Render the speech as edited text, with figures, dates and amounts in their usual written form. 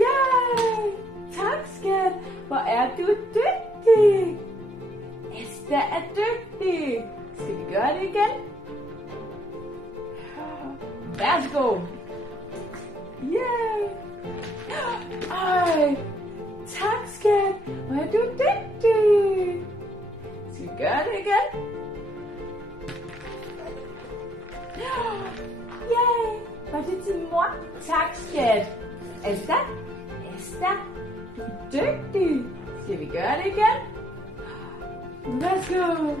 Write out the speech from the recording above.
Yay! Tak, skat. Hvor er du dygtig. Asta er dygtig. Skal vi gøre det igen? Værsgo. Yay! Ej, tak, skat. Hvor er du dygtig. Skal vi gøre det igen? Yay! Var det til mor? Tak, skat. Asta, du er dygtig. Skal vi gøre det igen? Værsgo.